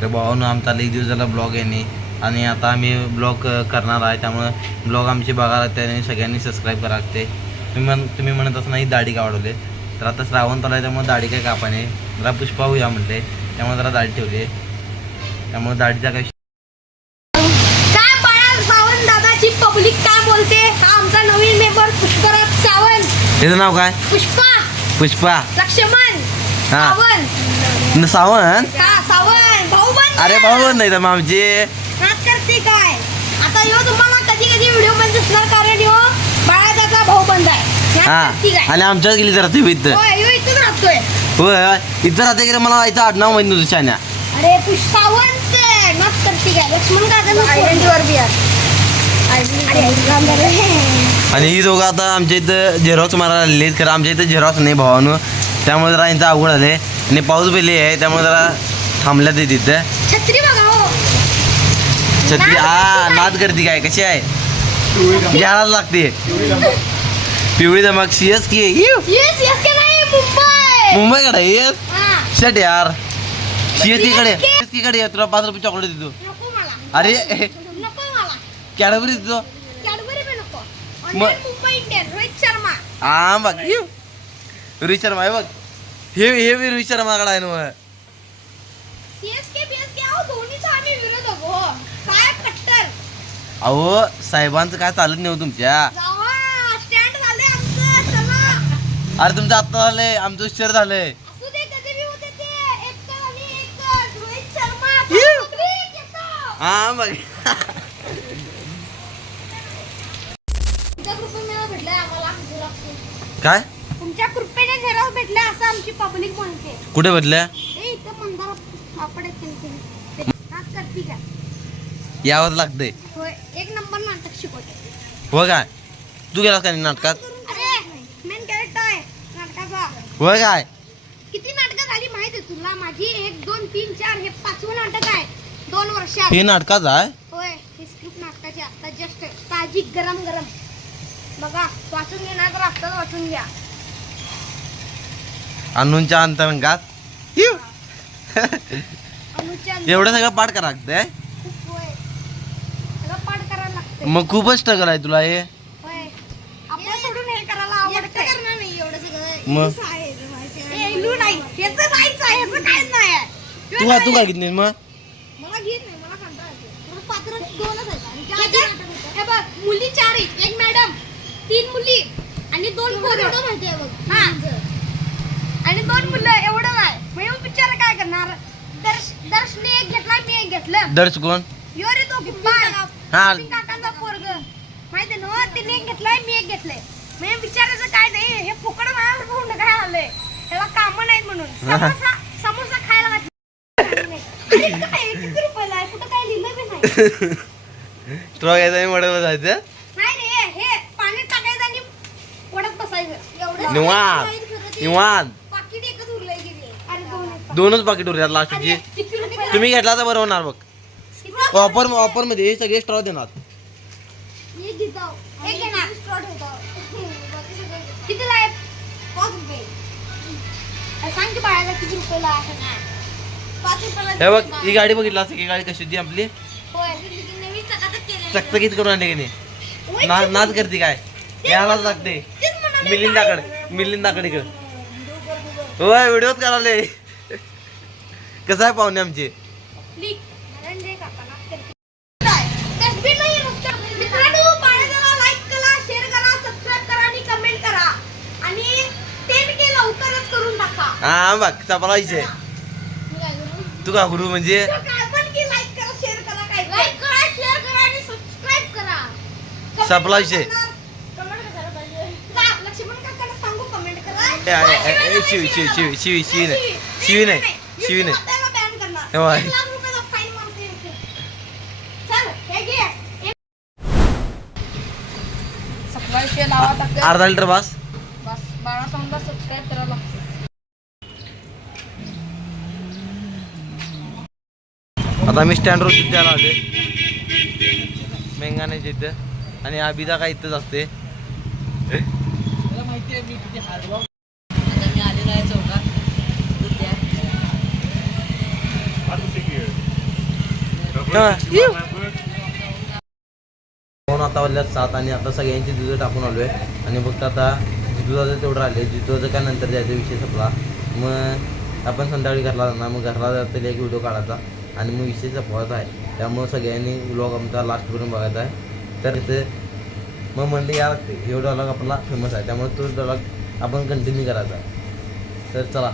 अरे भावानं आमचा लई दिवस झाला ब्लॉग येणे आणि आता आम्ही ब्लॉग करणार आहे. त्यामुळे ब्लॉग आमचे बघायला लागते आणि सगळ्यांनी सबस्क्राईब करा लागते. तुम्ही म्हण तुम्ही म्हणत असं नाही दाढी का वाढवले तर आता श्रावण चालू आहे त्यामुळे दाढी काय कापाने जरा पुष्पा होऊया म्हणले. त्यामुळे जरा दाढी ठेवली. त्यामुळे दाढीचा काही काय बाळा सावंत दादाची पब्लिक काय बोलते? हा आमचा नवीन मेंबर पुष्कराज सावंत त्याचं नाव काय? पुष्पा. पुष्पा. लक्ष्मण. हा. सावंत सावंत अरे भाऊ नाही तर मग आमचे करते काय? आता यो तुम्हाला कधी कधी व्हिडिओमध्ये दिसणार कारण यो? बाळा त्याचा भाऊ बंद आहे हा करते काय? आणि आमच्याच गेली जरा ते इथं. होय यो इथंच राहतोय. होय होय. इथं राहते की रे मला इथं आडनाव माहीत नव्हतं शान्या अरे पुष सावंत नाच करते काय? लक्ष्मण काका आयडेंटिटीवर बी आणि ही दोघं आता आमच्या इथं झेरॉक्स मारायला आलेले आहेत खरं आमच्या इथं झेरॉक्स नाही भावानं. त्यामुळे जरा यांचं अवघड आले आणि पाऊस पेले आहे त्यामुळे जरा थांबल्यात ते तिथं. छत्री बघा हो. छत्री हा नाद करते काय? कशी आहे? घ्यायला लागते. पिवळी धमक सीएस की? इव. येस येस के नाही? मुंबई. कडे येस हा. शट यार. सीएस की कडे CSK. सीएस की? कडे ये, तुला पाच रुपये चॉकलेट देतो. अरे. कॅडबरी देतो. हा बघ. रोहित शर्मा आहे बघ. हे हे रोहित शर्माकडे आहे ना सीएसके बीएसके अहो दोन्हीचा आम्ही विरोध हो. काय कट्टर अहो साहेबांचं काय चालत नाही हो तुमच्या? जावा स्टँड झाले आमचं चला. अरे तुमचं आत्ता झालंय आमचं उशीर झालंय. असू दे कधी बी होते ते. एक कर आणि एक कर रोहित शर्मा येऊ. पब्लिक येतो. हा बघ. तुमच्या कृपेने भेटलाय आम्हाला काय? तुमच्या कृपेने झेरॉक्स भेटलाय असं आमची पब्लिक म्हणते. कुठे बदल्या ए इथं मंदार आपण नाच करती का यावंच लागतंय. होय एक नंबर नाटक शिकवते. हो काय? तू गेलास का नाही नाटकात? अरे मेन कॅरेक्टर आहे नाटकाचा. होय काय? किती नाटकं झाली माहिती आहे तुला? माझी एक दोन तीन चार हे पाचवं नाटक आहे. दोन वर्षात. हे नाटकाच आहे? होय हे स्क्रिप्ट नाटकाची आता जस्ट ताजी गरम गरम. बघा वाचून घेणार तर आत्ताच वाचून घ्या. अनुच्या अंतरंगात? हिव. अनुच्या एवढं सगळं पाठ करा लागतंय खूप होय सगळं पाठ करायला लागतं मग खूपच स्ट्रगल आहे तुला हे. होय. आपण सोडून हे करायला आवडतं करणार नाही एवढं सगळं. मग? ए, इल्लू नाही. ह्याचं नाहीच आहे ह्याचं काहीच नाही आहे. तू काय तू काय घेतली मग? मला घेत नाही मला कंटाळा येतो मला पात्र दोनच आहेत. आणि हे बघ मुली चार आहेत. एक मॅडम तीन मुली आणि दोन पोरं. माहिती आहे बघ. हा. आणि दोन मुलं एवढं नाही. मग येऊन पिक्चर काय करणार? दर्श दर्शने एक घेतला मी एक घेतलं. दर्श कोण? यो रे तो हा. माहिती ना? तिने एक घेतलाय मी एक घेतलंय. म्हणजे विचारायचं काय नाही हे माझ्या होऊन काय आलंय त्याला काम नाहीत म्हणून. समोसा समोसा खायला घातला अरे काय किती रुपयाला आहे? कुठं काय लिहिलं बी नाही. स्ट्रॉ घ्यायचा आणि मडत बसायचं? नाही रे हे पाण्यात टाकायचं आणि पडत बसायचं. एवढं निवांत निवांत. पाकिट एकच उरलंय की रे. अरे दोन आहेत. दोनच पाकिट उरतात लास्टची किती? तुम्ही घेतला तर बरं होणार बघ. किती ऑफर ऑफरमध्ये हे सगळे स्ट्रॉ देणार एक घेतो एक घेणार कितीला आहे पाच रुपये। अरे सांग की बाळाला किती रुपयाला आहे ना? पाच रुपयाला हे बघ ही गाडी बघितला असं की गाडी कशी होती आपली? होय नवीन चकाचक केलंय. चकचकीत करून आणली की नाही? होय, ना नाच करते काय? यायलाच लागते. तेच म्हणाले मिलिंदाकडे मिलिंदाकडे इकडे. होय व्हिडिओच करायले कसं आहे पाहुणे आमचे? लीक. धनंजय काका नाच करते. काय? डस्टबिन नाहीये नुसतं. मित्रांनो, बाळाला like करा, share करा, subscribe करा आणि comment करा. आणि 10K लवकरच करून टाका. हा बघ चपलायचे मी काय करू? तू का गुरु म्हणजे तर काय पण की like करा, share करा, काय पण. Like करा, share करा आणि subscribe करा. Comment Supply शे. करणार. Comment कशाला पाहिजे? जा, लक्ष्मण काकाला सांगू comment करा. ए, ए, ए, ए, शिवी, शिवी, शिवी, शिवी, शिवी नाही. शिवी नाही. शिवी. हे हे. सप्लायचे अर्धा लिटर बस. बस बाळा साऊंडला सबस्क्राईब करायला. लागते आता मी स्टँडवर द्यायला आले मेंगाण्याच्या इथं. आणि अभिदा काय इथंच असते. माहिती आहे मी किती हार्डवर्क आता वाजल्यात सात आणि आता सगळ्यांची दुधं टाकून आलो आहे आणि फक्त आता जितूचं तेवढं राहिले जितूचं काय नंतर जायचं विषय संपला. मग आपण संध्याकाळी घरला जाणार. मग घरला जातील एक व्हिडिओ काढायचा. आणि मग विषय संपवायचा आहे. त्यामुळं सगळ्यांनी व्लॉग आमचा लास्टपर्यंत बघायचा आहे. तर इथे मग म्हणले यार हे डायलॉग आपला फेमस आहे. त्यामुळे तो डॉलॉग आपण कंटिन्यू करायचा. आहे तर चला.